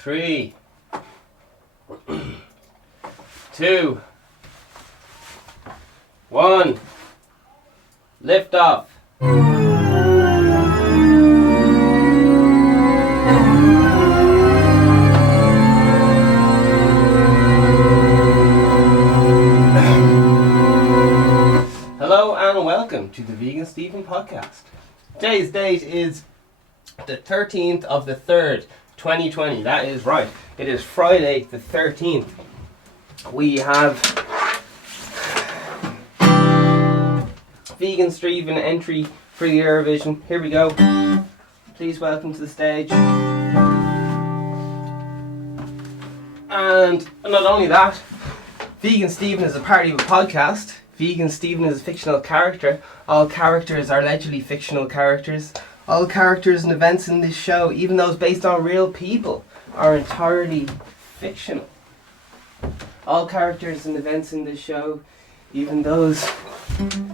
3, 2, 1. Lift off. Hello and welcome to the Vegan Stephen podcast. Today's date is the 13th of the 3rd, 2020. That is right. It is Friday the 13th. We have Vegan Stephen entry for the Eurovision. Here we go. Please welcome to the stage. And not only that, Vegan Stephen is a party of a podcast. Vegan Stephen is a fictional character. All characters are allegedly fictional characters. All characters and events in this show, even those based on real people, are entirely fictional. All characters and events in this show, even those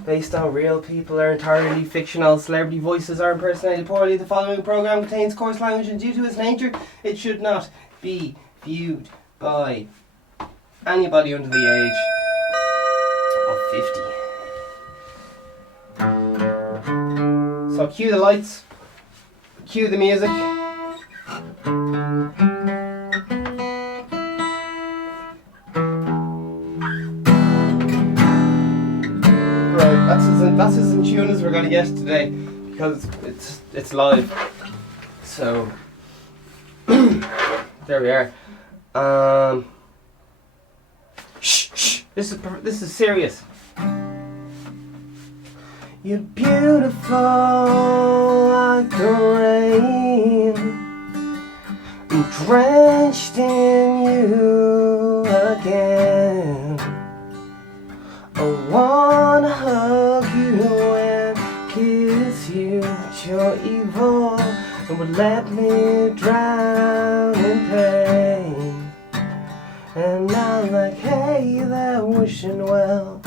based on real people, are entirely fictional. Celebrity voices are impersonated poorly. The following program contains coarse language, and due to its nature, it should not be viewed by anybody under the age of 50. So cue the lights, cue the music. Right, that's as in tune as we're going to get today, because it's live. So there we are. Shh. This is serious. You're beautiful like the rain, I'm drenched in you again. I wanna hug you and kiss you, but you're evil and would let me drown in pain. And I'm like, hey there, wishing well.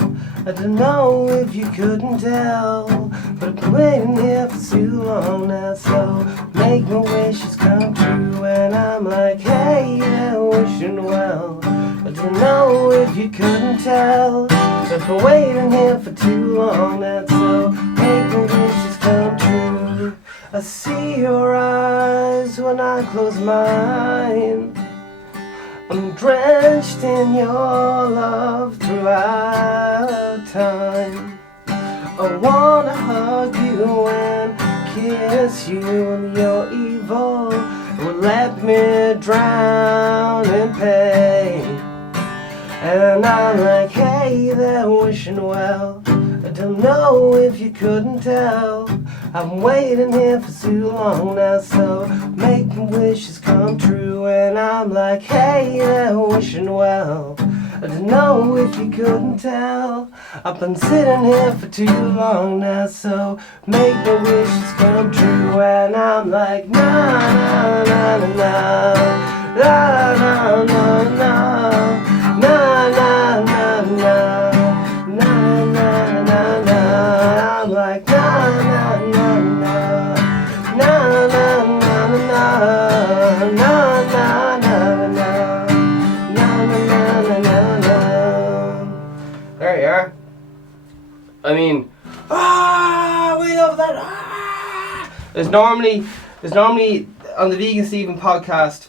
I don't know if you couldn't tell, but I've been waiting here for too long now, so make my wishes come true. And I'm like, hey there, wishing well. I don't know if you couldn't tell, but I've been waiting here for too long now, so make my wishes come true. I see your eyes when I close mine. I'm drenched in your love throughout time. I wanna hug you and kiss you, and you're evil will let me drown in pain. And I'm like, hey there, wishing well. I don't know if you couldn't tell, I've been waiting here for too long now, so make my wishes come true. And I'm like, hey there, wishing well. I don't know if you couldn't tell, I've been sitting here for too long now, so make my wishes come true. And I'm like, na na na na na, na na na na, na na na na, na na na na. I'm like, na na na na, na na na na, na na na na, na na na na. There you are. I mean, we love that. There's normally on the Vegan Stephen podcast,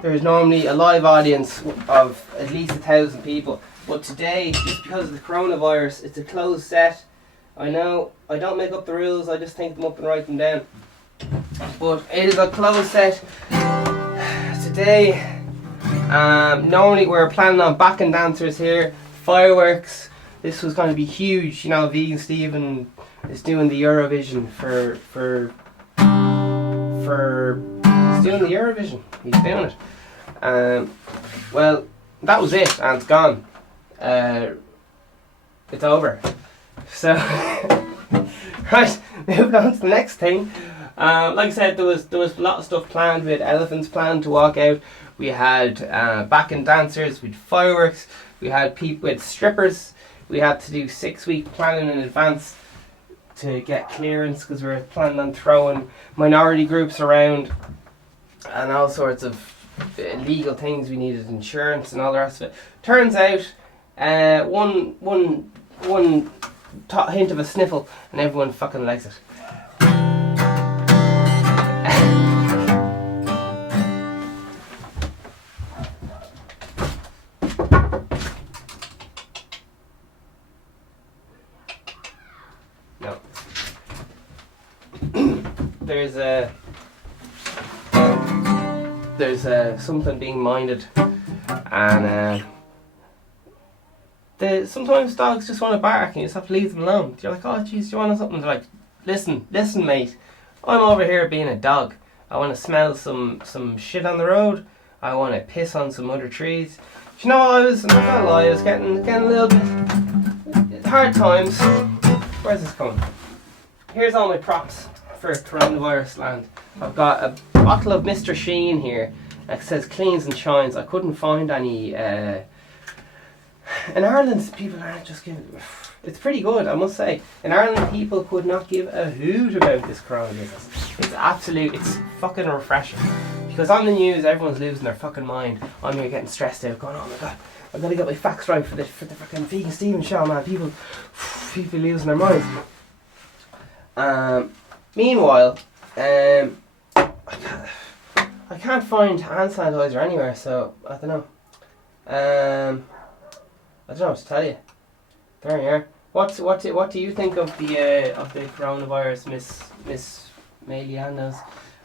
there is normally a live audience of at least 1,000 people. But today, just because of the coronavirus, it's a closed set. I know, I don't make up the rules, I just think them up and write them down. But it is a closed set today. Normally we're planning on backing dancers here, fireworks. This was going to be huge. You know, Vegan Stephen is doing the Eurovision for he's doing the Eurovision. He's doing it. Well, that was it, and it's gone. It's over. So, right, moving on to the next thing. Like I said, there was a lot of stuff planned. We had elephants planned to walk out. We had backing dancers. We had fireworks. We had people with strippers. We had to do 6-week planning in advance to get clearance, because we were planning on throwing minority groups around and all sorts of legal things. We needed insurance and all the rest of it. Turns out, one hint of a sniffle, and everyone fucking likes it. No. There's something being minded, and sometimes dogs just want to bark and you just have to leave them alone. You're like, oh jeez, do you want something? They're like, listen mate, I'm over here being a dog. I want to smell some shit on the road. I want to piss on some other trees. Do you know, I was getting a little bit hard times. Where's this coming? Here's all my props for coronavirus land. I've got a bottle of Mr. Sheen here. It says cleans and shines. I couldn't find any. In Ireland, people aren't just giving. It's pretty good, I must say. In Ireland, people could not give a hoot about this coronavirus. It's fucking refreshing. Because on the news, everyone's losing their fucking mind. I'm here getting stressed out, going, oh my god, I've got to get my facts right for the fucking Vegan Stephen show, man. People losing their minds. Meanwhile, I can't find hand sanitizer anywhere, so I don't know. I don't know what to tell you. There you are. What do you think of the coronavirus, Miss Melianos?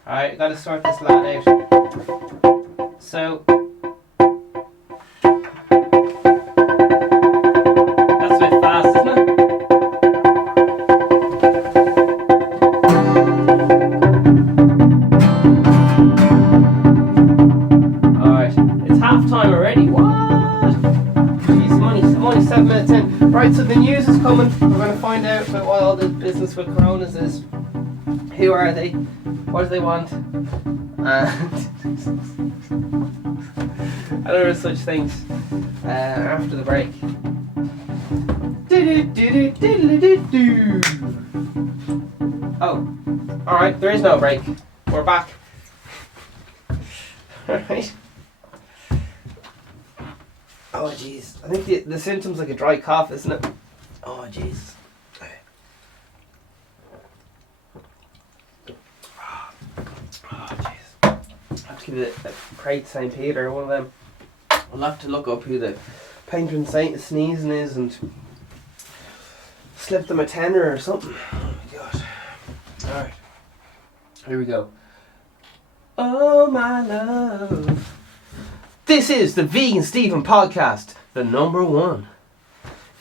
Alright, gotta sort this lad out. So that's a bit fast, isn't it? Alright, it's half time already. What? Jeez, I'm only 7 minutes in. Right, so the news is coming. We're going to find out about what all this business with coronas is. Who are they? What do they want? And other such things after the break. Oh, alright, there is no break. We're back. Alright. Oh jeez, I think the symptom's like a dry cough, isn't it? Oh jeez. Oh jeez. I have to give it a pray to St. Peter, one of them. I'll have to look up who the patron saint of sneezing is and slip them a tenner or something. Oh my god. Alright. Here we go. Oh my love. This is the Vegan Stephen podcast, the #1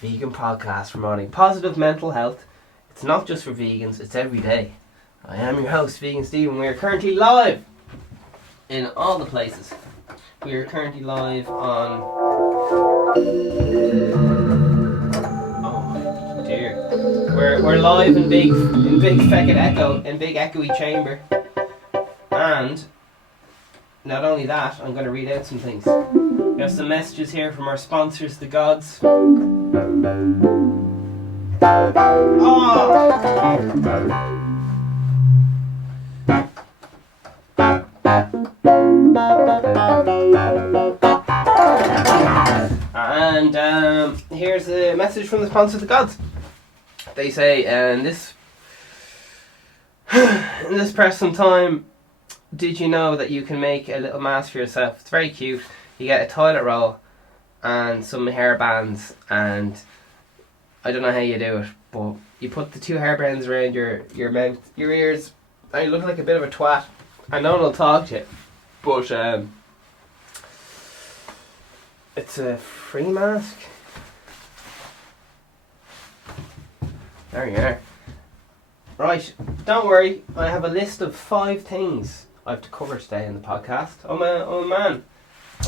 vegan podcast promoting positive mental health. It's not just for vegans, it's every day. I am your host, Vegan Stephen. We are currently live in all the places. We are currently live on... Oh dear. We're live in big feckin' echo, in big echoey chamber. And not only that, I'm going to read out some things. We have some messages here from our sponsors, the gods. And here's a message from the sponsor, the gods. They say, in this present time, did you know that you can make a little mask for yourself? It's very cute. You get a toilet roll and some hair bands, and I don't know how you do it, but you put the 2 hair bands around your mouth, your ears, and you look like a bit of a twat. And no one will talk to you, but it's a free mask. There you are. Right, don't worry, I have a list of 5 things I have to cover today in the podcast. I'm a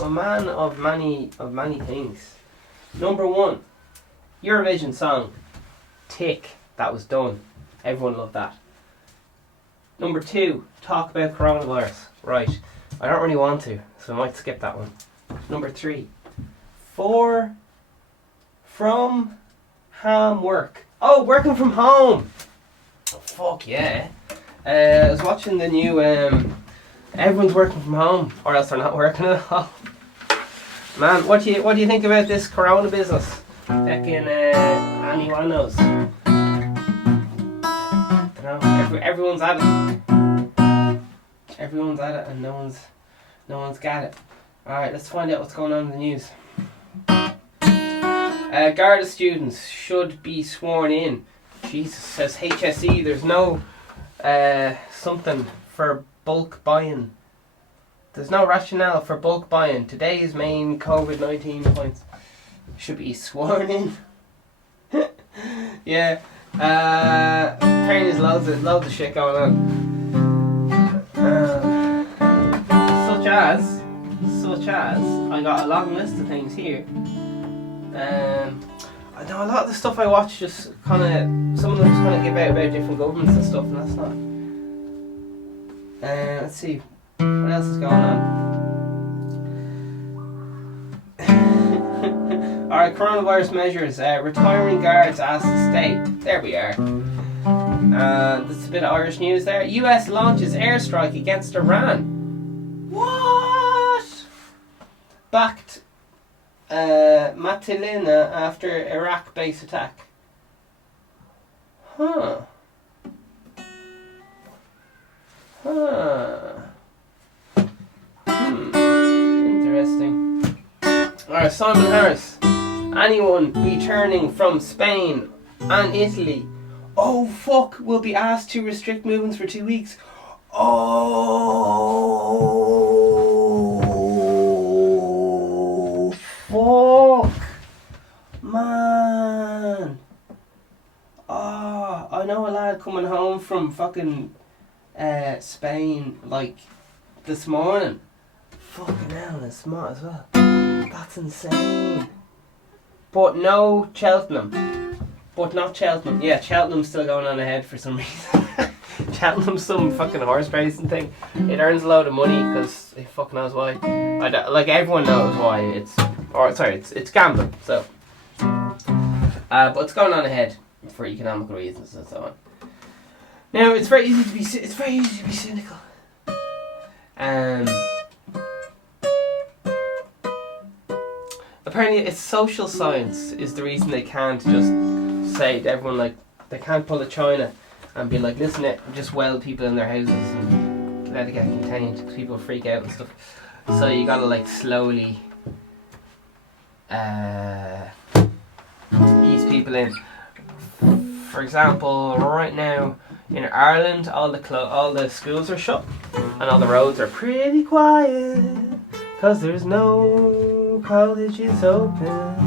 man of many things. #1, Eurovision song, Tick. That was done. Everyone loved that. #2, talk about coronavirus. Right, I don't really want to, so I might skip that one. #3, 4 from home work. Oh, working from home. Oh, fuck yeah. I was watching the new Everyone's working from home, or else they're not working at all. Man, what do you think about this corona business? Fucking anyone knows. Everyone's at it. Everyone's at it, and no one's got it. All right, let's find out what's going on in the news. Garda students should be sworn in. Jesus, says HSE. There's no something for bulk buying. There's no rationale for bulk buying. Today's main COVID-19 points should be sworn in. Yeah. Apparently there's loads of shit going on. Such as I got a long list of things here. I know a lot of the stuff I watch just kind of, some of them just kind of give out about different governments and stuff, and that's not. Let's see, what else is going on? Alright, coronavirus measures. Retiring guards asked to stay. There we are. That's a bit of Irish news there. US launches airstrike against Iran. What? Backed Matilina after Iraq base attack. Huh. Interesting. Alright, Simon Harris. Anyone returning from Spain and Italy, oh fuck, will be asked to restrict movements for 2 weeks. Oh fuck, man. I know a lad coming home from fucking Spain like this morning. Fucking hell, it's smart as well. That's insane. But no Cheltenham. But not Cheltenham. Yeah, Cheltenham's still going on ahead for some reason. Cheltenham's some fucking horse racing thing. It earns a load of money because it fucking knows why. Like everyone knows why. It's gambling. So, but it's going on ahead for economical reasons and so on. Now it's very easy to be cynical. Apparently it's social science is the reason they can't just say to everyone, like, they can't pull a China and be like, listen, just weld people in their houses and let it get contained because people freak out and stuff. So you gotta like slowly ease people in. For example, right now in Ireland, all the schools are shut and all the roads are pretty quiet because there's no colleges open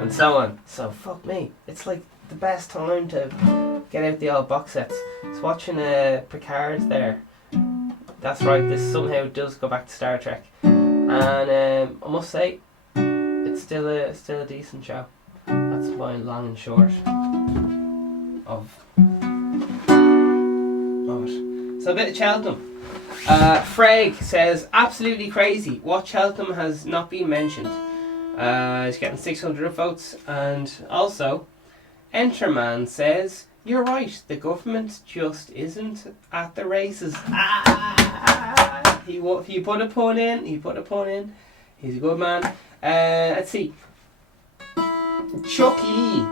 and so on. So fuck me, it's like the best time to get out the old box sets. It's watching Picard there. That's right, this somehow does go back to Star Trek, and I must say it's still a decent show. That's my long and short of it. So a bit of Cheltenham. Freg says, absolutely crazy. What Cheltenham has not been mentioned. He's getting 600 votes. And also, Enterman says, you're right, the government just isn't at the races. He put a pun in. He's a good man. Let's see. Chucky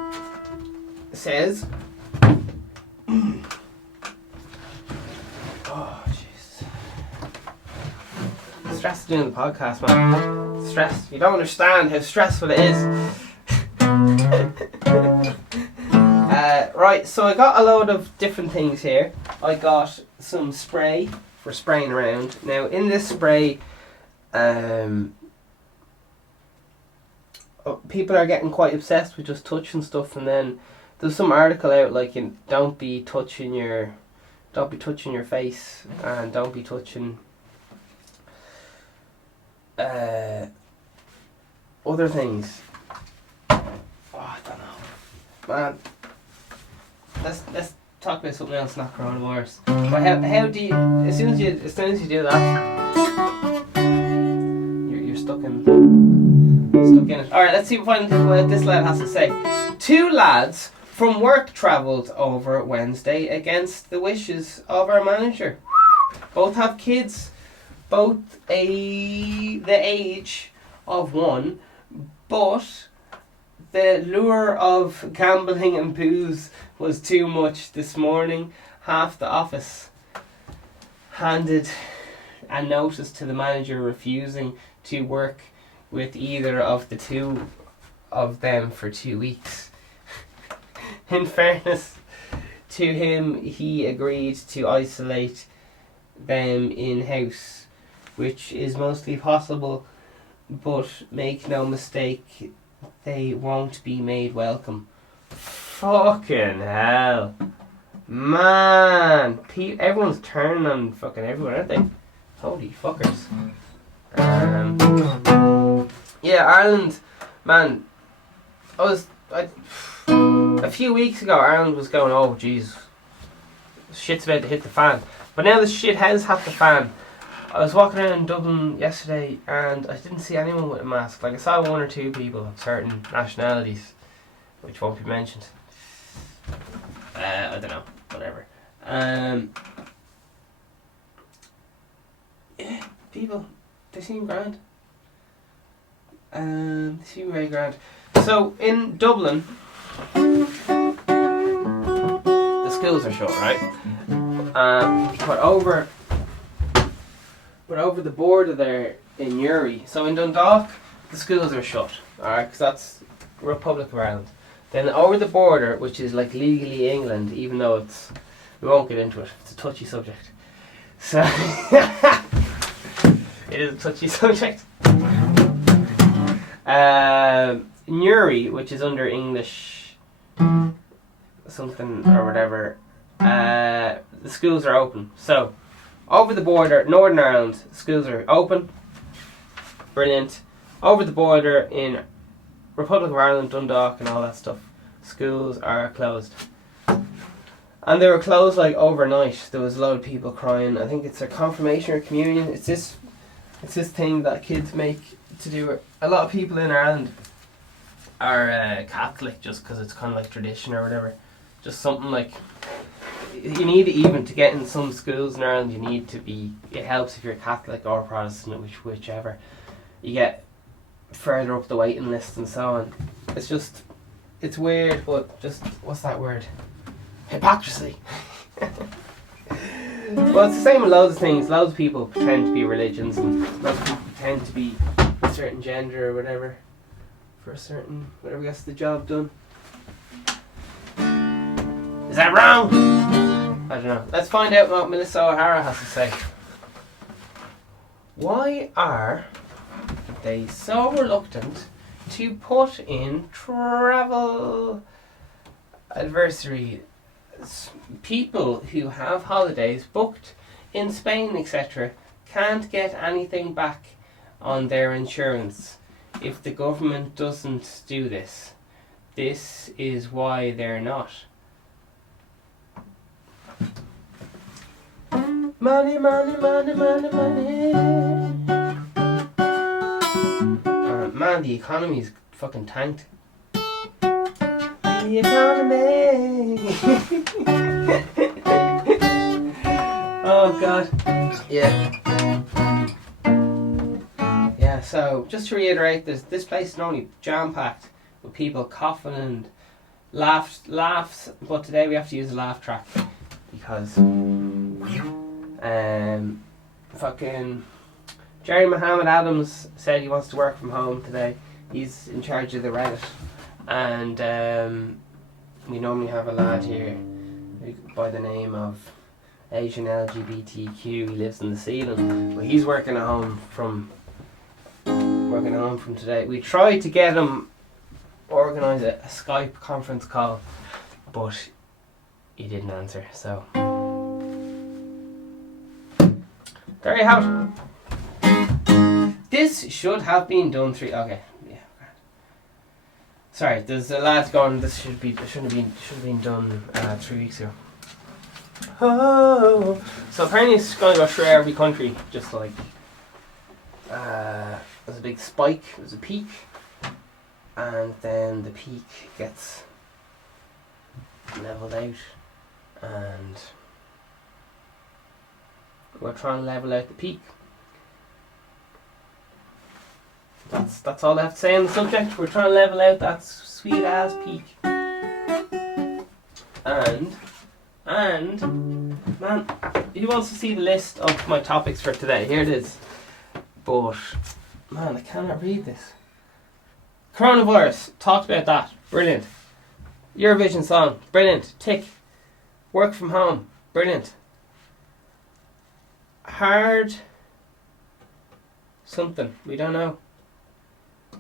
says, oh, jeez. Stress doing the podcast, man. Stress. You don't understand how stressful it is. Right, so I got a load of different things here. I got some spray for spraying around. Now, in this spray, people are getting quite obsessed with just touching stuff, and then there's some article out like, don't be touching your face, and don't be touching other things. Oh, I don't know, man. Let's talk about something else, not coronavirus. But how do you, as soon as you do that, you're stuck in it. Alright, let's see what this lad has to say. 2 lads from work travelled over Wednesday against the wishes of our manager. Both have kids, both the age of 1, but the lure of gambling and booze was too much this morning. Half the office handed a notice to the manager refusing to work with either of the two of them for 2 weeks. In fairness to him, he agreed to isolate them in-house, which is mostly possible, but make no mistake, they won't be made welcome. Fucking hell. Man, everyone's turning on fucking everyone, aren't they? Holy fuckers. Yeah, Ireland, man, a few weeks ago Ireland was going, oh jeez, shit's about to hit the fan. But now the shit has hit the fan. I was walking around Dublin yesterday and I didn't see anyone with a mask. Like, I saw 1 or 2 people of certain nationalities, which won't be mentioned. I don't know, whatever. Yeah, people, they seem grand. They seem very grand. So, in Dublin, the schools are shut, right? But over the border there in Uri, so in Dundalk, the schools are shut, alright, because that's Republic of Ireland. Then over the border, which is like legally England, even though we won't get into it, it's a touchy subject. So, it is a touchy subject. Newry, which is under English something or whatever, the schools are open. So, over the border, Northern Ireland, schools are open. Brilliant. Over the border in Republic of Ireland, Dundalk and all that stuff, schools are closed. And they were closed like overnight. There was a lot of people crying. I think it's a confirmation or communion. It's this thing that kids make to do it. A lot of people in Ireland are Catholic just because it's kind of like tradition or whatever. Just something like, you need even to get in some schools in Ireland, you need to be, it helps if you're Catholic or Protestant, whichever. You get further up the waiting list and so on. It's weird, but just, what's that word? Hypocrisy. Well, it's the same with loads of things. Loads of people pretend to be religions, and loads of people pretend to be a certain gender or whatever for a certain, whatever gets the job done. Is that wrong? I don't know. Let's find out what Melissa O'Hara has to say. Why are they so reluctant to put in travel advisory? People who have holidays booked in Spain, etc., can't get anything back on their insurance if the government doesn't do this. This is why they're not. Money, money, money, money, money. Man, the economy's fucking tanked. The economy. Oh god. Yeah, so just to reiterate, this place is normally jam-packed with people coughing and laughs, but today we have to use a laugh track because fucking Jerry Muhammad Adams said he wants to work from home today. He's in charge of the Reddit, and we normally have a lad here by the name of Asian LGBTQ. He lives in the ceiling, but he's working at home from today. We tried to get him organise a Skype conference call, but he didn't answer, so there you have it. This should have been done okay. Yeah. Sorry, there's a lad going, this should have been done 3 weeks ago. Oh, so apparently it's going to go through every country, just like there's a big spike, there's a peak, and then the peak gets leveled out, and We're trying to level out the peak. That's all I have to say on the subject. We're trying to level out that sweet ass peak. And man, who wants to see the list of my topics for today? Here it is. But man, I cannot read this. Coronavirus, talked about that. Brilliant. Eurovision song, brilliant. Tick. Work from home, brilliant. Hard something, we don't know.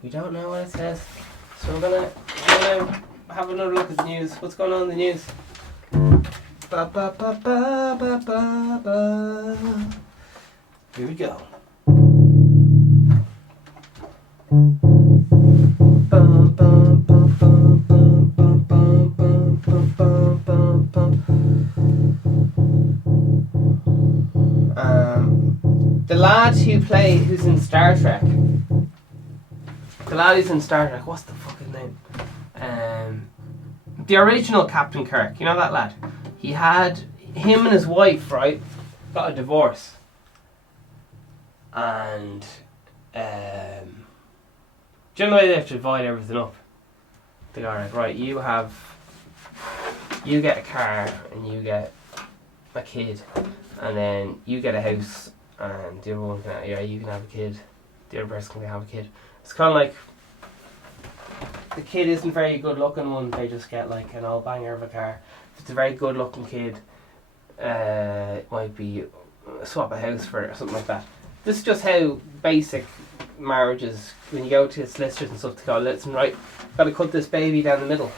We don't know what it says. So we're gonna have another look at the news. What's going on in the news? Ba, ba, ba, ba, ba, ba, ba. Here we go. Bum, bum, bum, bum, bum, bum, bum, bum, bum, bum, bum. The lad who's in Star Trek. The lad who's in Star Trek, what's the fucking name? The original Captain Kirk, you know that lad? Him and his wife, right, got a divorce. And, do you know the way they have to divide everything up? They go, right, you get a car and you get a kid, and then you get a house, and the other one you can have a kid, the other person can have a kid. It's kind of like the kid isn't a very good looking one, they just get like an old banger of a car. If it's a very good looking kid, it might be swap a house for it or something like that. This is just how basic marriages, when you go to solicitors and stuff, to go, listen, right, gotta cut this baby down the middle.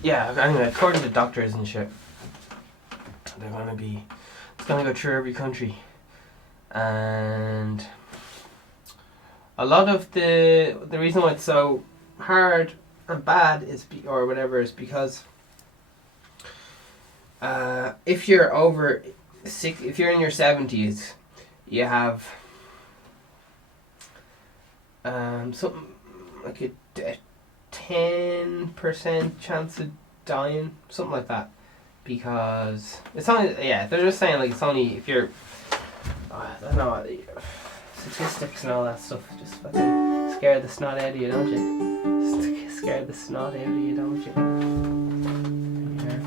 Yeah, anyway, according to doctors and shit, it's gonna go through every country, and a lot of the reason why it's so hard and bad is because if you're over if you're in your 70s, you have something like a 10% chance of dying, something like that, because it's only, they're just saying like it's only if you're I don't know, statistics and all that stuff just fucking scare the snot out of you, don't you? Scare the snot out of you, don't you? Yeah.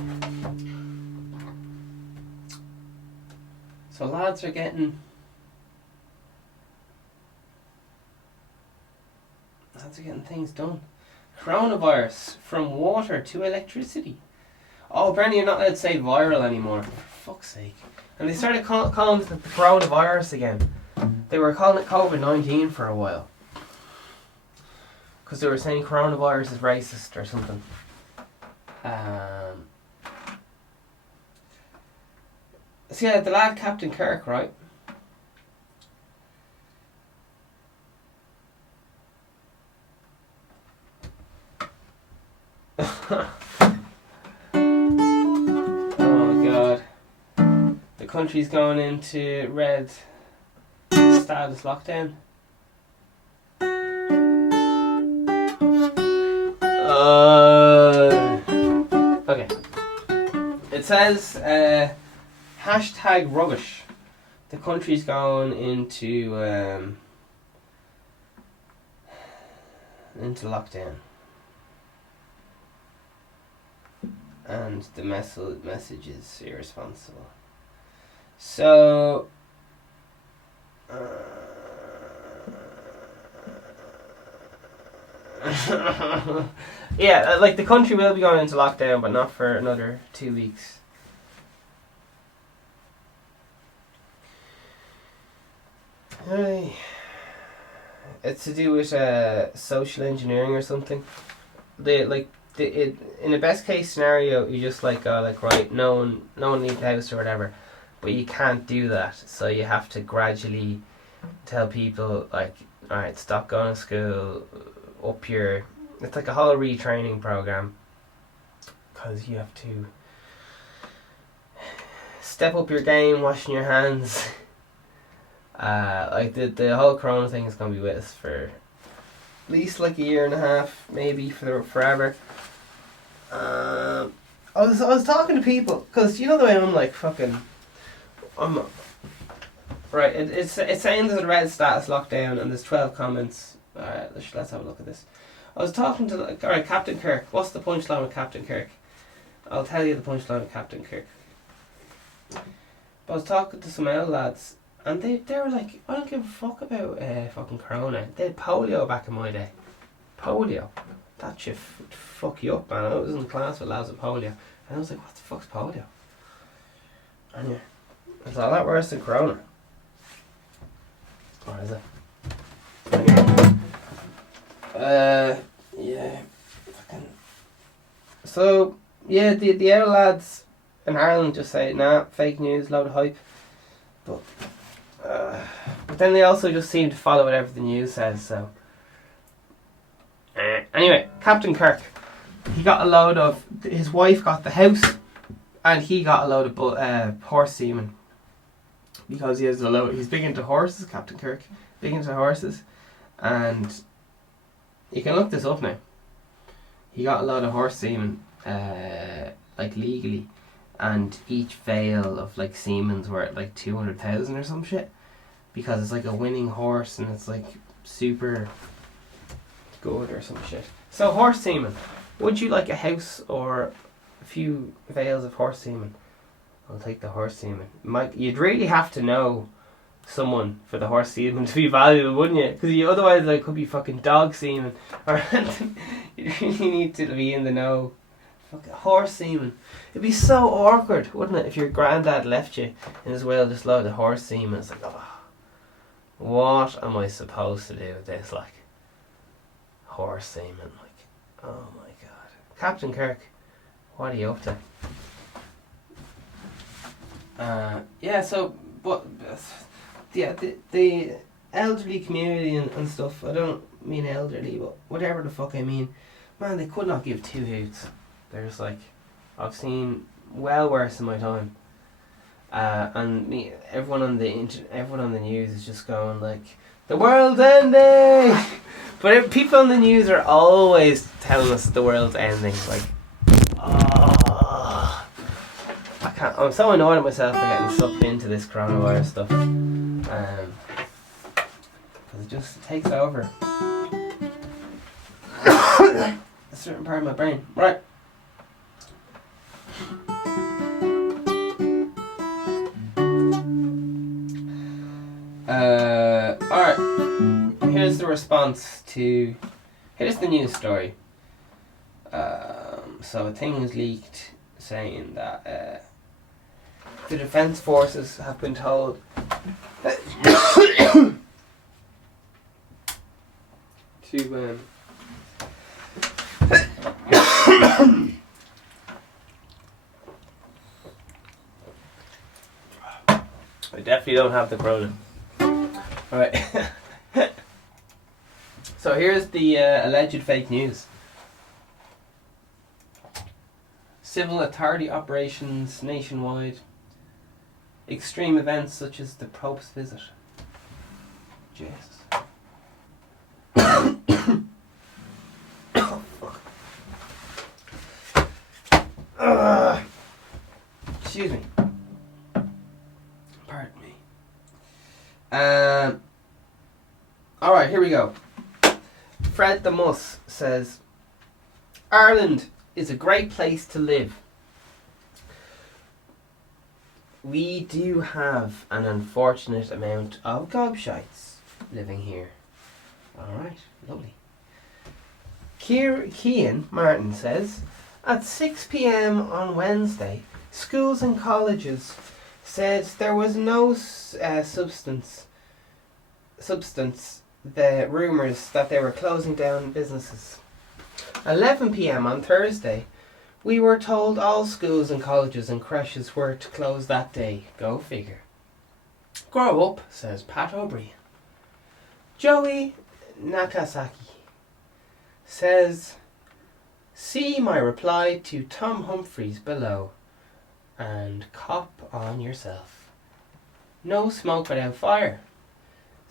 So lads are getting things done. Coronavirus from water to electricity. Oh, apparently you're not allowed to say viral anymore. For fuck's sake. And they started calling it the coronavirus again. They were calling it COVID-19 for a while. Because they were saying coronavirus is racist or something. So yeah, the lad Captain Kirk, right? Oh god. The country's going into red status lockdown. Okay. It says hashtag rubbish. The country's going into lockdown. And the message is irresponsible. So yeah, like the country will be going into lockdown, but not for another 2 weeks. It's to do with social engineering or something. In the best case scenario, you just right, no one leave the house or whatever, but you can't do that. So you have to gradually tell people like, all right, stop going to school. It's like a whole retraining program, because you have to step up your game, washing your hands, Like the whole corona thing is going to be with us for at least like a year and a half, maybe for forever. I was talking to people, because you know the way I'm like fucking, right, it's saying there's a red status lockdown and there's 12 comments. Alright, let's have a look at this. I was talking to, alright, Captain Kirk. What's the punchline with Captain Kirk? I'll tell you the punchline with Captain Kirk. But I was talking to some old lads, and they were like, I don't give a fuck about fucking corona. They had polio back in my day. Polio. That shit fuck you up, man. I was in class with lads with polio, and I was like, what the fuck's polio? Anyway, it's a lot worse than corona. Or is it? Yeah. Fucking. So, yeah, the old lads in Ireland just say, nah, fake news, load of hype. But then they also just seem to follow whatever the news says, so. Anyway, Captain Kirk, he got a load of, his wife got the house, and he got a load of horse semen. Because he has a load, he's big into horses, Captain Kirk, big into horses, and you can look this up now. He got a load of horse semen, like legally, and each vial of like semen's worth like 200,000 or some shit, because it's like a winning horse and it's like super good or some shit. So horse semen, would you like a house or a few vials of horse semen? I'll take the horse semen. You'd really have to know someone for the horse semen to be valuable, wouldn't you? Because otherwise it could be fucking dog semen or you really need to be in the know. Fucking horse semen. It'd be so awkward, wouldn't it, if your granddad left you in his will just load of horse semen. It's like, oh, what am I supposed to do with this? Like, horse semen. Like, oh my god. Captain Kirk, what are you up to? Yeah, so, but, yeah, the elderly community and stuff, I don't mean elderly, but whatever the fuck I mean, man, they could not give two hoots. There's like, I've seen well worse in my time, and everyone on the news is just going like, the world's ending. But people on the news are always telling us the world's ending. Like, oh, I can't. I'm so annoyed at myself for getting sucked into this coronavirus stuff, because it just takes over a certain part of my brain. Right. Alright, here's the response to, here's the news story. So a thing was leaked saying that the defence forces have been told to I definitely don't have the corona. Alright. So here's the alleged fake news. Civil authority operations nationwide. Extreme events such as the Pope's visit. Jesus. Oh, fuck. Excuse me. Pardon me. Alright, here we go. Fred the Muss says, Ireland is a great place to live. We do have an unfortunate amount of gobshites living here. Alright, lovely. Cian Martin says, at 6 p.m. on Wednesday, schools and colleges said there was no substance the rumours that they were closing down businesses. 11 p.m. on Thursday, we were told all schools and colleges and creches were to close that day. Go figure. Grow up, says Pat O'Brien. Joey Nakasaki says, see my reply to Tom Humphreys below and cop on yourself. No smoke without fire.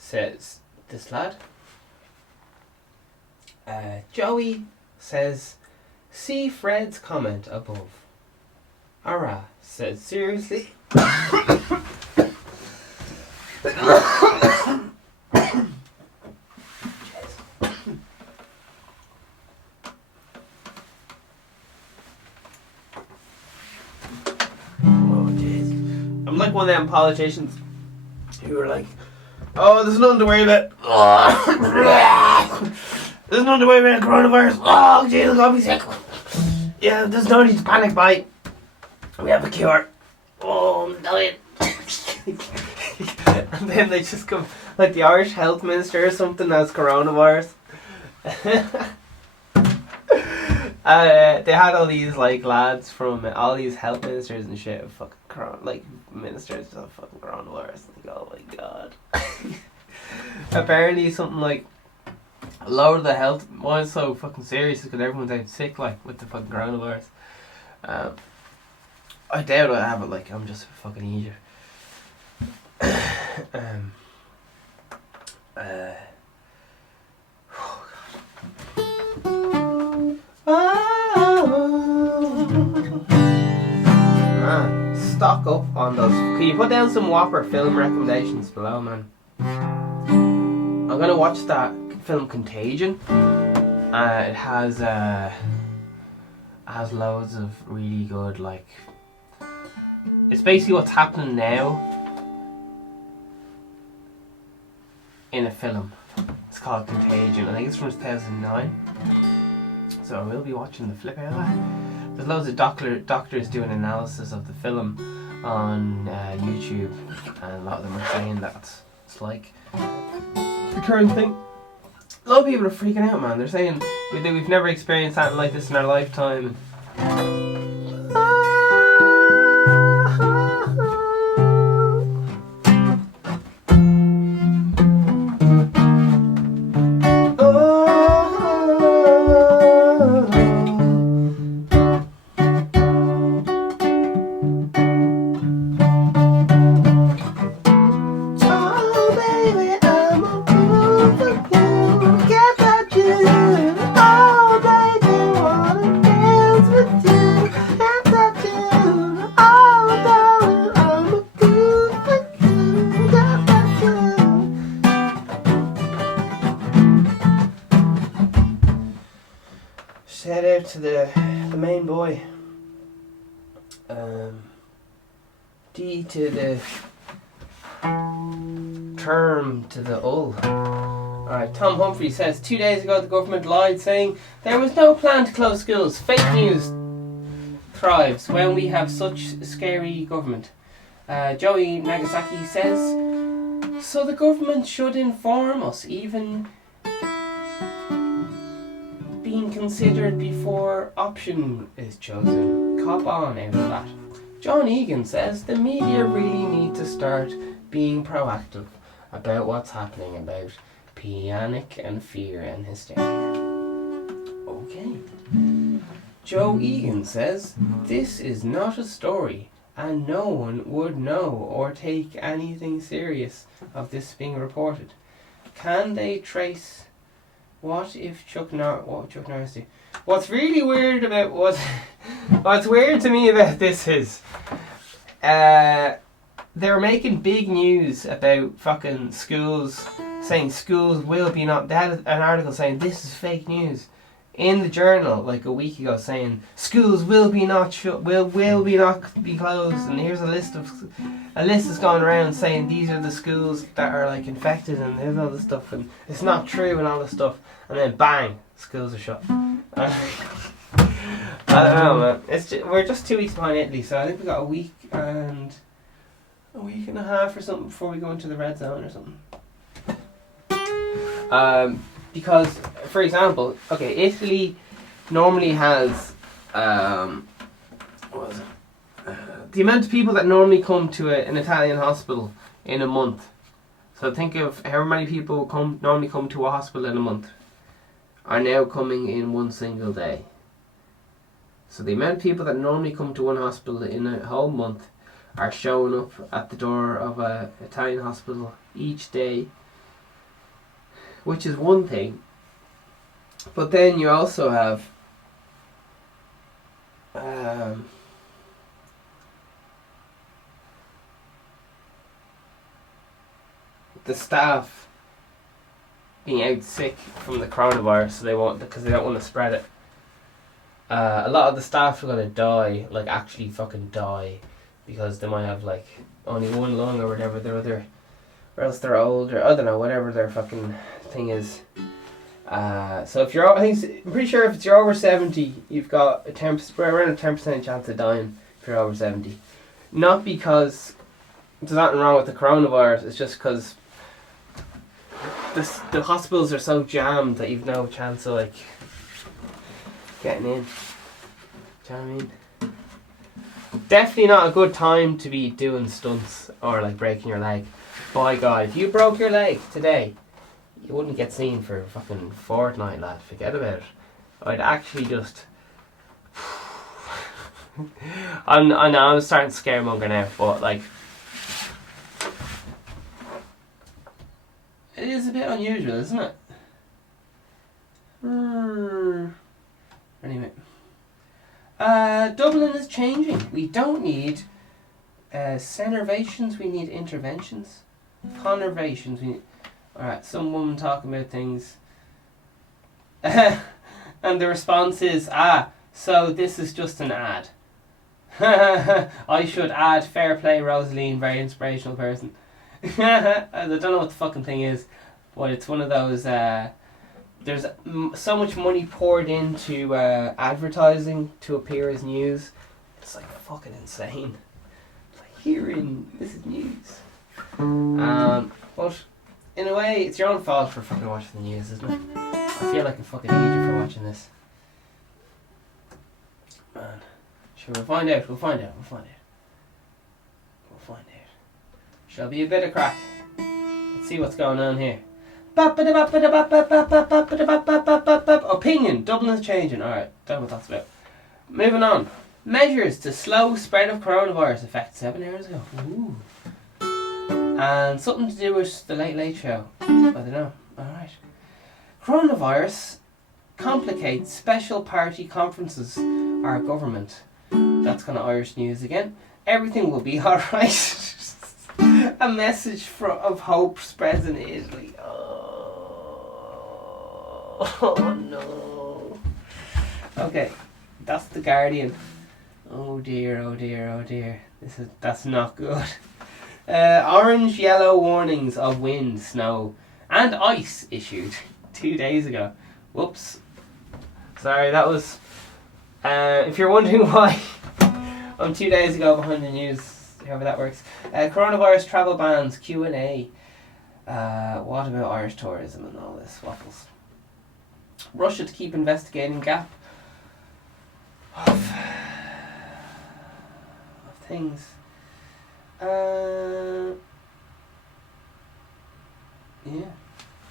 says this lad. Joey says, see Fred's comment above. Ara says, seriously? I'm like one of them politicians who are like, oh, there's nothing to worry about. There's nothing to worry about coronavirus. Oh, Jesus, I'll be sick. Yeah, there's no need to panic, mate. We have a cure. Oh, I'm dying. And then they just come, like the Irish health minister or something has coronavirus. They had all these like lads from all these health ministers and shit of fucking like ministers of fucking coronavirus. Like, oh my god. Apparently something like a lot of the health was so fucking serious because everyone's out sick like with the fucking coronavirus. I doubt I have it, like I'm just a fucking idiot. Man, stock up on those. Can you put down some whopper film recommendations below, man? I'm gonna watch that film Contagion. It has loads of really good, like, it's basically what's happening now in a film. It's called Contagion. I think it's from 2009. So I will be watching the flip out of that. There's loads of doctors doing analysis of the film on YouTube, and a lot of them are saying that it's like the current thing. A lot of people are freaking out, man. They're saying we've never experienced something like this in our lifetime. Shout out to the main boy. D to the term to the ul. Alright, Tom Humphrey says 2 days ago the government lied saying there was no plan to close schools. Fake news thrives when we have such scary government. Joey Nagasaki says, so the government should inform us, even being considered before option is chosen. Cop on out of that. John Egan says the media really need to start being proactive about what's happening, about panic and fear and hysteria. Okay. Joe Egan says this is not a story and no one would know or take anything serious of this being reported. Can they trace what Chuck Norris do? What's really weird about what's weird to me about this is they're making big news about fucking schools, saying schools will be not. They had an article saying this is fake news in the journal like a week ago, saying schools will be not will be not be closed, and here's a list is going around saying these are the schools that are like infected and there's all this stuff and it's not true and all this stuff, and then bang, schools are shut. I don't know, man. We're just 2 weeks behind Italy, so I think we got a week and a half or something before we go into the red zone or something. Because, for example, okay, Italy normally has what was it? The amount of people that normally come to an Italian hospital in a month. So think of how many people normally come to a hospital in a month are now coming in one single day. So the amount of people that normally come to one hospital in a whole month are showing up at the door of a Italian hospital each day which is one thing. But then you also have the staff being out sick from the coronavirus, so they won't, because they don't want to spread it. A lot of the staff are going to die, like actually fucking die, because they might have like only one lung or whatever their other, or else they're old, or I don't know, whatever their fucking thing is. So if you're, I'm pretty sure if you're over 70, you've got a 10%, around a 10% chance of dying if you're over 70. Not because there's nothing wrong with the coronavirus, it's just because the hospitals are so jammed that you've no chance of like getting in. Do you know what I mean? Definitely not a good time to be doing stunts or like breaking your leg. By God, if you broke your leg today, you wouldn't get seen for a fucking fortnight, lad. Forget about it. I'd actually just I know I'm starting to scaremonger now, but like it is a bit unusual, isn't it? Anyway. Dublin is changing. We don't need centervations, we need interventions. Connervations, we need... Alright, some woman talking about things. And the response is, so this is just an ad. I should add, fair play, Rosaline, very inspirational person. I don't know what the fucking thing is, but it's one of those, there's so much money poured into advertising to appear as news. It's like fucking insane. It's like this is news. But in a way, it's your own fault for fucking watching the news, isn't it? I feel like a fucking idiot for watching this. Man. Sure, we'll find out. Shall be a bit of crack. Let's see what's going on here. Opinion. Dublin is changing. Alright, don't know what that's about. Moving on. Measures to slow spread of coronavirus effect 7 hours ago. Ooh. And something to do with the Late Late Show. I don't know. Alright. Coronavirus complicates special party conferences. Our government. That's kind of Irish news again. Everything will be alright. A message of hope spreads in Italy. Oh no. Okay, that's the Guardian. Oh dear. That's not good. Orange, yellow warnings of wind, snow, and ice issued 2 days ago. Whoops. Sorry, that was. If you're wondering why I'm 2 days ago behind the news. However that works. Coronavirus travel bans, Q&A. What about Irish tourism and all this waffles? Russia to keep investigating gap of things. Yeah.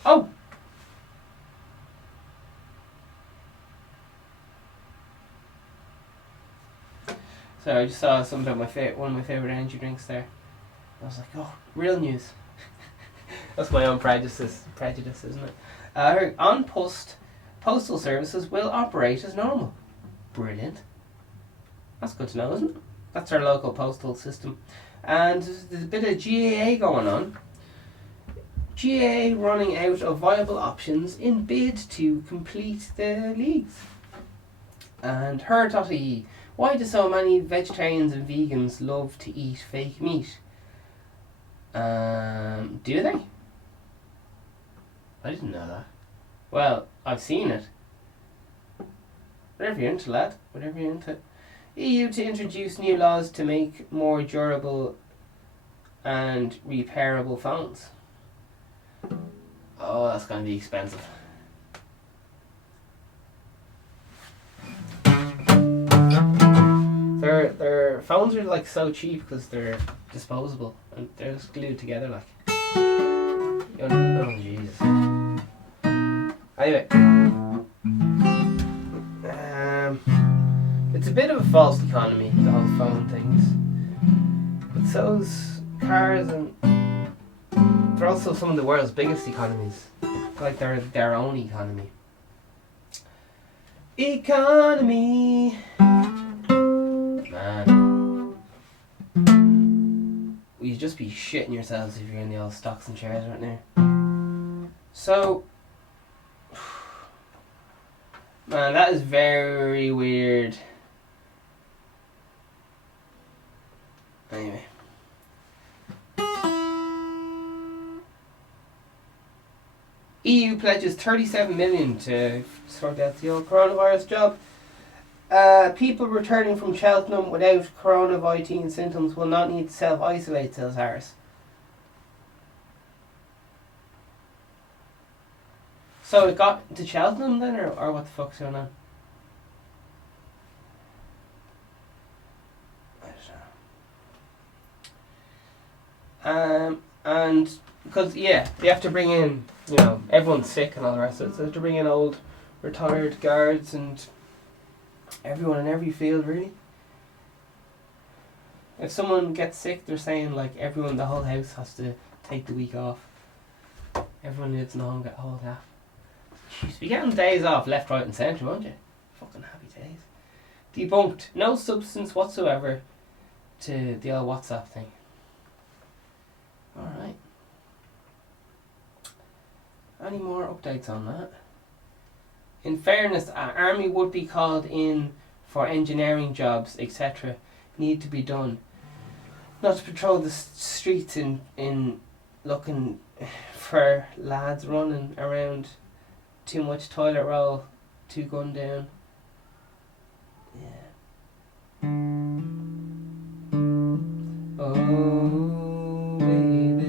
Oh! So I just saw something about one of my favourite energy drinks there. I was like, oh, real news. That's my own prejudice, isn't it? On postal services will operate as normal. Brilliant. That's good to know, isn't it? That's our local postal system. And there's a bit of GAA going on. GAA running out of viable options in bid to complete the leagues. And her.ie. Why do so many vegetarians and vegans love to eat fake meat? Do they? I didn't know that. Well, I've seen it. Whatever you're into, lad. Whatever you're into. EU to introduce new laws to make more durable and repairable phones. Oh, that's going to be expensive. Their phones are like so cheap because they're disposable and they're just glued together like. Oh Jesus. Anyway, it's a bit of a false economy, the whole phone things. But so's cars, and they're also some of the world's biggest economies. like their own economy. Economy, man. You'd just be shitting yourselves if you're in the old stocks and shares right now. So, man, that is very weird. Anyway. EU pledges 37 million to sort out the old coronavirus job. People returning from Cheltenham without coronavirus symptoms will not need to self-isolate, says Harris. So it got to Cheltenham then, or what the fuck's going on? I don't know. And because, yeah, they have to bring in, you know, everyone's sick and all the rest of it, so they have to bring in old retired guards and everyone in every field, really. If someone gets sick, they're saying, like, everyone in the whole house has to take the week off. Everyone lives in home, get a whole half. You'd be getting days off left, right and centre, won't you? Fucking happy days. Debunked. No substance whatsoever to the old WhatsApp thing. Alright. Any more updates on that? In fairness, army would be called in for engineering jobs, etc. Need to be done. Not to patrol the streets in looking for lads running around. Too much toilet roll, too gunned down. Yeah. Oh, baby.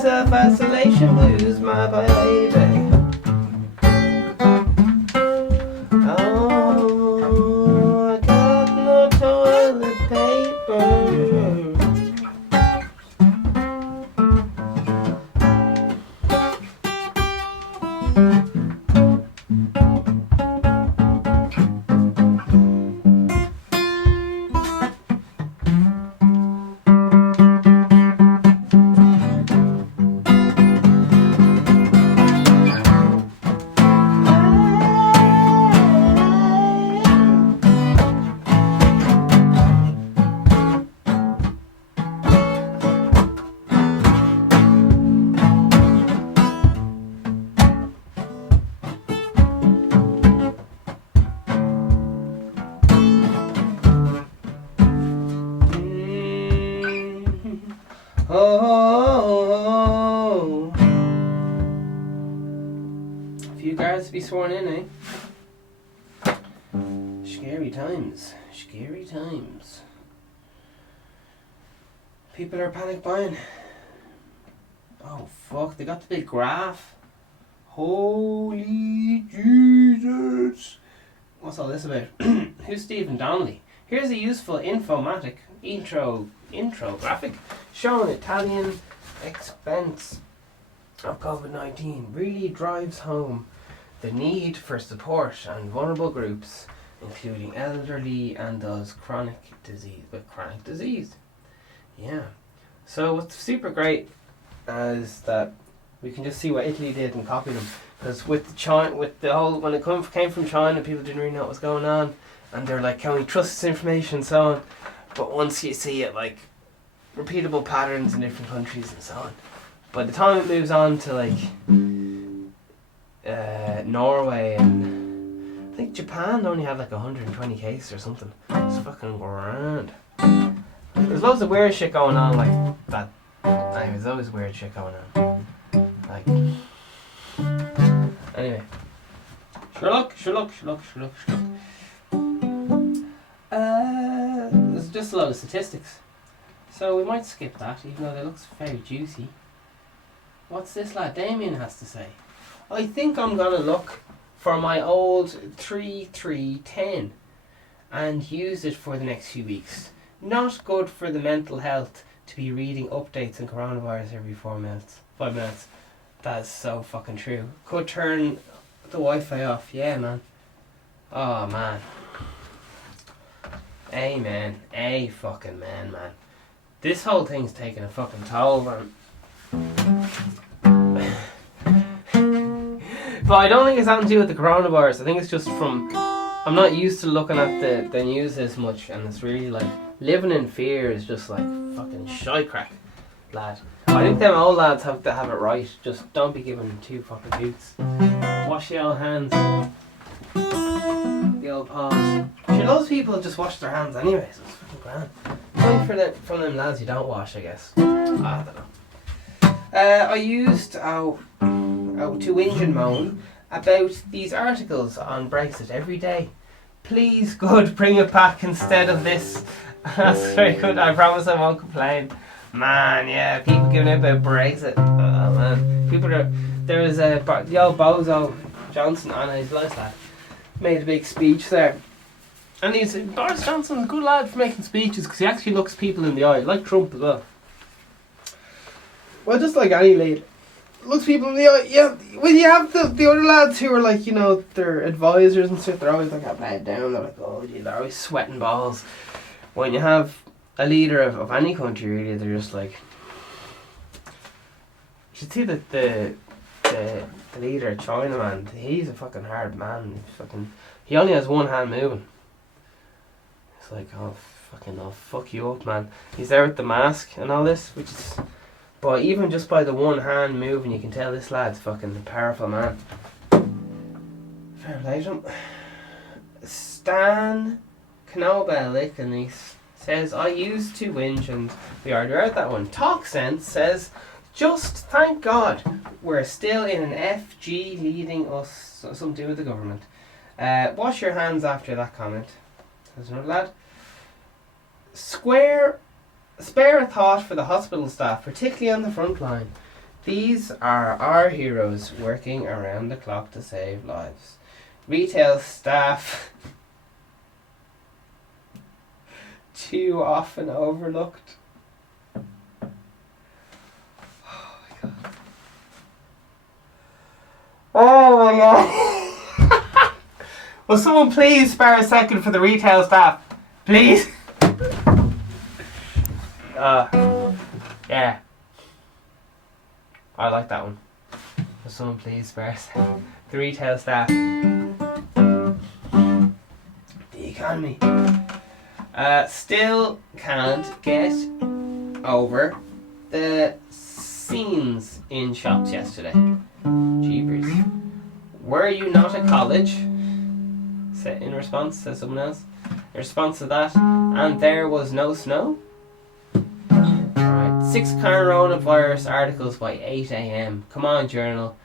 Self-isolation blues, my baby. Oh, I got no toilet paper. Oh, a few guards to be sworn in, eh? Scary times. Scary times. People are panic buying. Oh fuck, they got the big graph. Holy Jesus. What's all this about? Who's Stephen Donnelly? Here's a useful informatic intro graphic showing Italian expense of COVID-19 really drives home the need for support and vulnerable groups, including elderly and those with chronic disease. Yeah. So what's super great is that we can just see what Italy did and copy them. Because when it came from China, people didn't really know what was going on, and they're like, "Can we trust this information?" and so on. But once you see it, like, repeatable patterns in different countries and so on. By the time it moves on to like Norway and I think Japan only had like 120 cases or something. It's fucking grand. There's loads of weird shit going on like that. Anyway, there's always weird shit going on. Like anyway. Sherlock. There's just a lot of statistics. So we might skip that, even though that looks very juicy. What's this lad Damien has to say? I think I'm gonna look for my old 3310 and use it for the next few weeks. Not good for the mental health to be reading updates on coronavirus every 5 minutes. That is so fucking true. Could turn the Wi-Fi off. Yeah, man. Oh, man. Amen. A fucking man. This whole thing's taking a fucking toll, man. But I don't think it's anything to do with the coronavirus. I think it's just from... I'm not used to looking at the news this much, and it's really like... Living in fear is just like fucking shite-crack, lad. I think them old lads have to have it right. Just don't be giving them 2 fucking boots. Wash your old hands. The old paws. Sure, those people just wash their hands anyway, so it's fucking grand. Only from them lads you don't wash, I guess. I don't know. I used to whinge and moan about these articles on Brexit every day. Please, God, bring it back instead of this. That's very good. I promise I won't complain. Man, yeah, people giving out about Brexit. Oh man, there was the old Bozo Johnson, and he's a nice lad. Made a big speech there, and Boris Johnson's a good lad for making speeches because he actually looks people in the eye, like Trump as well. Well, just like any leader, looks people in the eye. Yeah, when you have the other lads who are like, you know, their advisors and stuff, they're always like head down. They're like, oh, gee, they're always sweating balls. When you have a leader of any country, really, they're just like... You should see that the leader of China, man, he's a fucking hard man. He only has one hand moving. It's like, oh, I'll fuck you up, man. He's there with the mask and all this, which is... But even just by the one hand moving, you can tell this lad's fucking a powerful man. Fair play to him. Stan Knobel and he says, I used to whinge, and we already read that one. Talk Sense says, just thank God we're still in an FG leading us, something to do with the government. Wash your hands after that comment. There's another lad. Spare a thought for the hospital staff, particularly on the front line. These are our heroes working around the clock to save lives. Retail staff too often overlooked. Oh my god. Will someone please spare a second for the retail staff? Please. Yeah. I like that one. Will someone please spare a second? The retail staff. The economy. Still can't get over the scenes in shops yesterday. Jeepers. Were you not at college? In response, says someone else. In response to that, and there was no snow? Alright, 6 coronavirus articles by 8 AM. Come on, journal.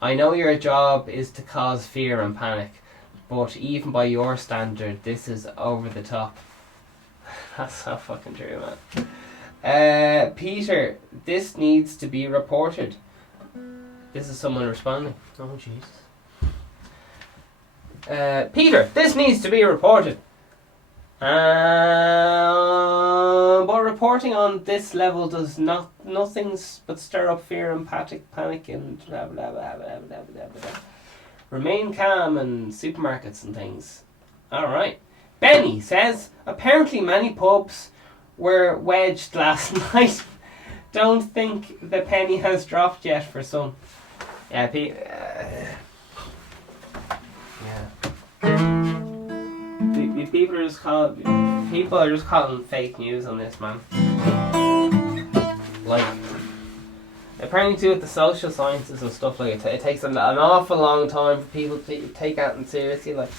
I know your job is to cause fear and panic, but even by your standard, this is over the top. That's so fucking true, man. Peter, this needs to be reported. This is someone responding. Oh, Jesus. Peter, this needs to be reported. But reporting on this level does nothing but stir up fear and panic and blah blah blah blah blah blah blah. Remain calm in supermarkets and things. Alright. Benny says, apparently many pubs were wedged last night. Don't think the penny has dropped yet for some. Yeah, people are just calling fake news on this, man. Like, apparently too with the social sciences and stuff, like it takes an awful long time for people to take that seriously. Like,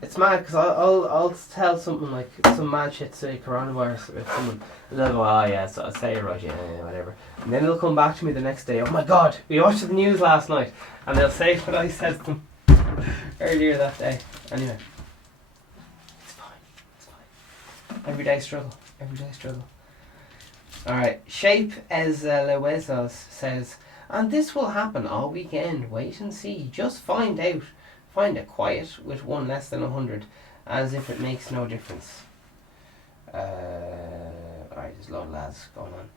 it's mad because I'll tell something like some mad shit, say coronavirus with someone, and they'll go, oh yeah, so I'll say it right, yeah, whatever. And then they'll come back to me the next day, oh my god, we watched the news last night, and they'll say what I said to them earlier that day. Anyway, it's fine. Everyday struggle. Alright, Shape as Lewesos says, and this will happen all weekend. Wait and see. Just find out. Find it quiet with one less than 100, as if it makes no difference. Alright, there's a lot of lads going on.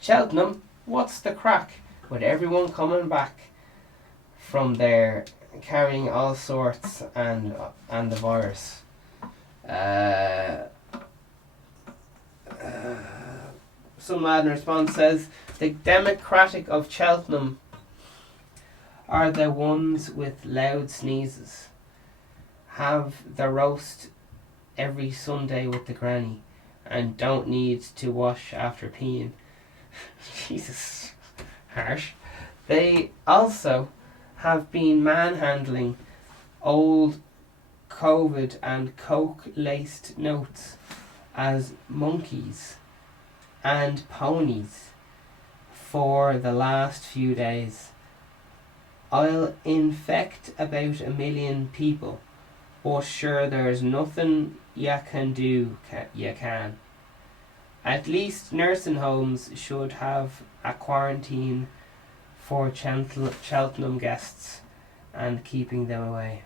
Cheltenham, what's the crack with everyone coming back from there carrying all sorts and the virus? Some lad in response says, the Democratic of Cheltenham are the ones with loud sneezes. Have the roast every Sunday with the granny and don't need to wash after peeing. Jesus, harsh. They also have been manhandling old COVID and coke-laced notes as monkeys and ponies for the last few days. I'll infect about 1 million people, but sure there's nothing you can do, you can. At least nursing homes should have a quarantine for Cheltenham guests and keeping them away.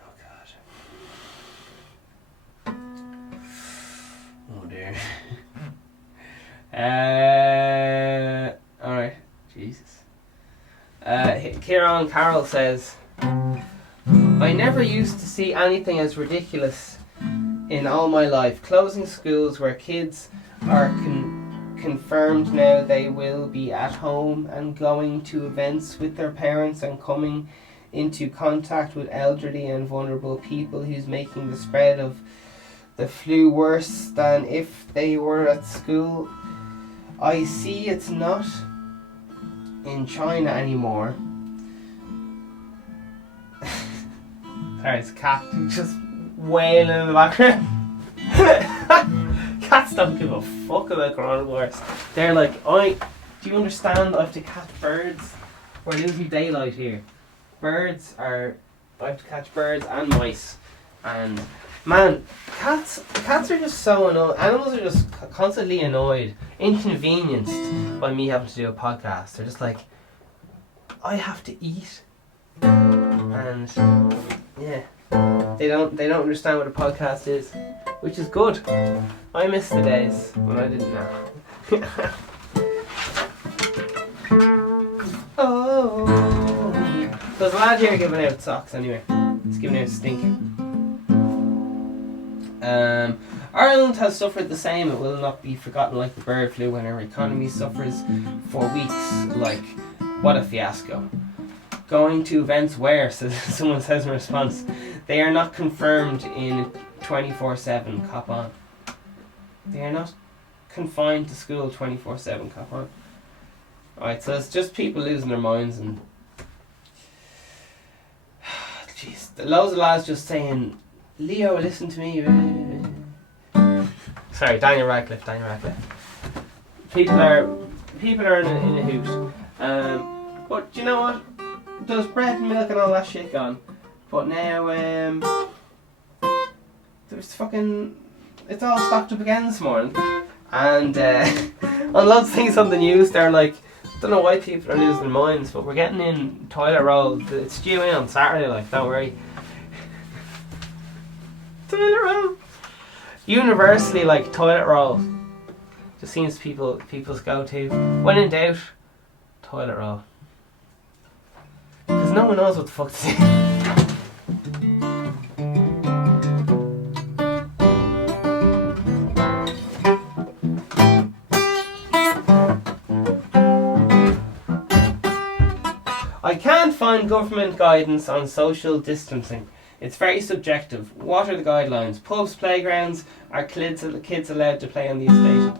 Oh God. Oh dear. Alright, Jesus. Kieran Carroll says, I never used to see anything as ridiculous in all my life. Closing schools where kids are confirmed now they will be at home and going to events with their parents and coming into contact with elderly and vulnerable people, who's making the spread of the flu worse than if they were at school. I see it's not in China anymore. Sorry, it's a cat just wailing in the background. Cats don't give a fuck about coronavirus. They're like, do you understand I have to catch birds? We're losing daylight here. I have to catch birds and mice. And man, cats are just so annoyed. Animals are just constantly annoyed, inconvenienced by me having to do a podcast. They're just like, I have to eat. And yeah, they don't understand what a podcast is, which is good. I miss the days when I didn't know. Oh, there's a lad here giving out socks anyway. He's giving out a stink. Ireland has suffered the same. It will not be forgotten like the bird flu when our economy suffers for weeks. Like, what a fiasco. Going to events where, someone says in response, they are not confirmed in 24/7, cop on. They are not confined to school 24/7, cop on. Alright, so it's just people losing their minds and... Jeez, loads of lads just saying, Leo, listen to me. Sorry, Daniel Radcliffe. People are in a hoot. But do you know what? There's bread and milk and all that shit gone. But now, there's fucking... It's all stocked up again this morning. And on lots of things on the news, they're like, I don't know why people are losing their minds, but we're getting in toilet roll. It's due in on Saturday, like, don't worry. Toilet roll. Universally, like, toilet roll just seems people's go-to. When in doubt, toilet roll. Because no one knows what the fuck to do. I can't find government guidance on social distancing. It's very subjective. What are the guidelines? Pubs, playgrounds, are kids allowed to play on the estate?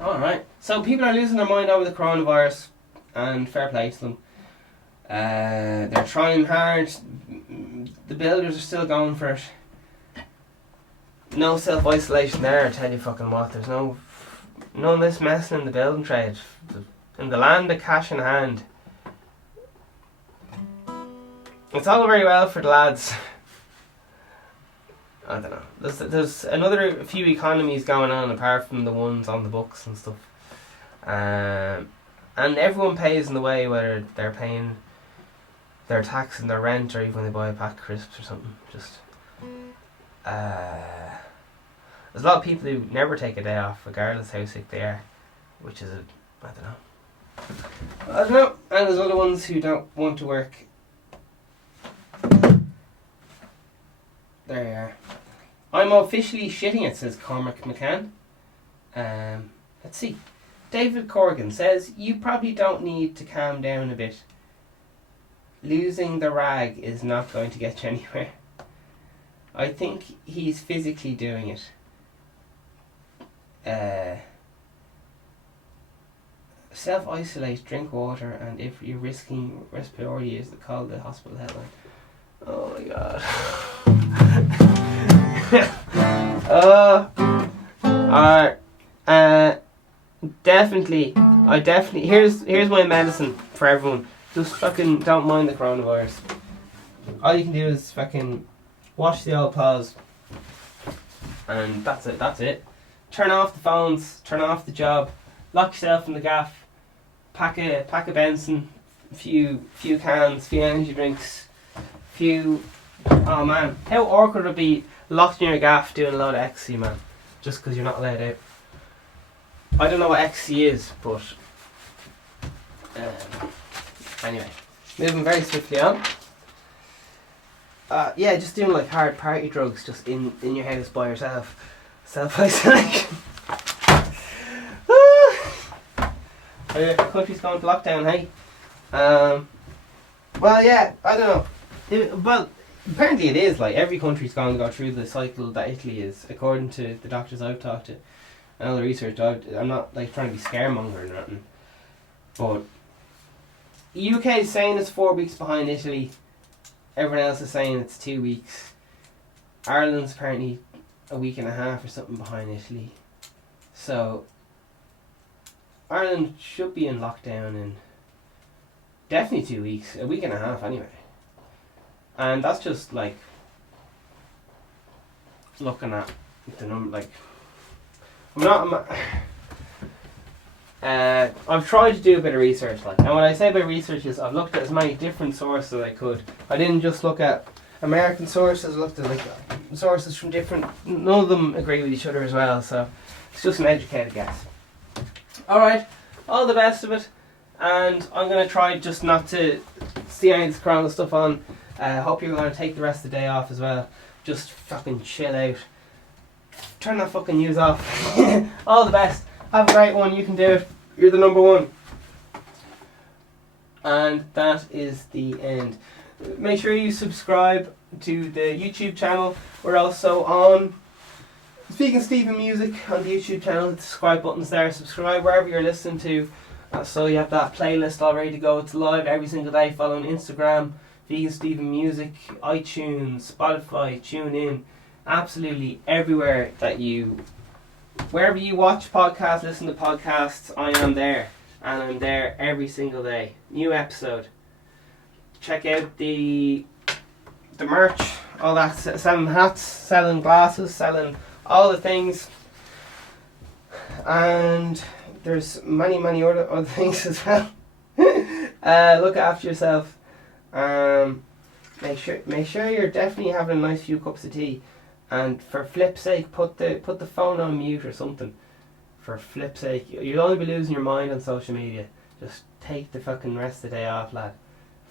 Alright, so people are losing their mind over the coronavirus, and fair play to them. They're trying hard. The builders are still going for it. No self-isolation there, I tell you fucking what. There's none of this messing in the building trade. In the land of cash in hand. It's all very well for the lads. I don't know. There's another few economies going on apart from the ones on the books and stuff. And everyone pays in the way, whether they're paying their tax and their rent, or even when they buy a pack of crisps or something. Just there's a lot of people who never take a day off, regardless how sick they are, which is I don't know. And there's other ones who don't want to work. There you are. I'm officially shitting it, says Cormac McCann. Let's see. David Corrigan says, you probably don't need to calm down a bit. Losing the rag is not going to get you anywhere. I think he's physically doing it. Self-isolate, drink water, and if you're risking respiratory, is call the hospital helpline. Oh my god. Alright. Definitely. Here's my medicine for everyone. Just fucking don't mind the coronavirus. All you can do is fucking watch the old pause. And that's it. Turn off the phones, turn off the job, lock yourself in the gaff, pack a Benson, a few cans, few energy drinks, oh man, how awkward would it be locked in your gaff doing a load of ecstasy, man, just because you're not allowed out. I don't know what ecstasy is, but anyway, moving very swiftly on. Just doing like hard party drugs just in your house by yourself. Self-isolation. The country's going to lockdown, hey? Well, yeah, I don't know. Apparently it is, like, every country's going to go through the cycle that Italy is, according to the doctors I've talked to and all the research. I'm not, like, trying to be scaremonger or nothing. But UK is saying it's 4 weeks behind Italy. Everyone else is saying it's 2 weeks. Ireland's apparently a week and a half or something behind Italy. So Ireland should be in lockdown in definitely 2 weeks, a week and a half anyway. And that's just like looking at the number. Like, I've tried to do a bit of research, like, and what I say by research is I've looked at as many different sources as I could. I didn't just look at American sources, I looked at like sources from different, none of them agree with each other as well, so it's just an educated guess. Alright, all the best of it, and I'm going to try just not to see any of this corona stuff on. Hope you're going to take the rest of the day off as well. Just fucking chill out. Turn that fucking news off. All the best. Have a great one. You can do it. You're the number one. And that is the end. Make sure you subscribe to the YouTube channel. We're also on Speaking Stephen Music on the YouTube channel. The subscribe button's there. Subscribe wherever you're listening to. So you have that playlist all ready to go. It's live every single day. Follow on Instagram, Vegan Stephen Music, iTunes, Spotify, TuneIn. Absolutely everywhere wherever you watch podcasts, listen to podcasts, I am there. And I'm there every single day. New episode. Check out the merch, all that, selling hats, selling glasses, selling all the things. And there's many other things as well. Look after yourself. Make sure you're definitely having a nice few cups of tea. And for flip's sake, put the phone on mute or something. For flip's sake, you'll only be losing your mind on social media. Just take the fucking rest of the day off, lad.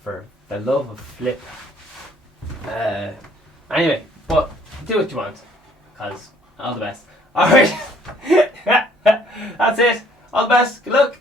For the love of flip. Anyway, but do what you want. Because all the best. Alright. That's it. All the best. Good luck.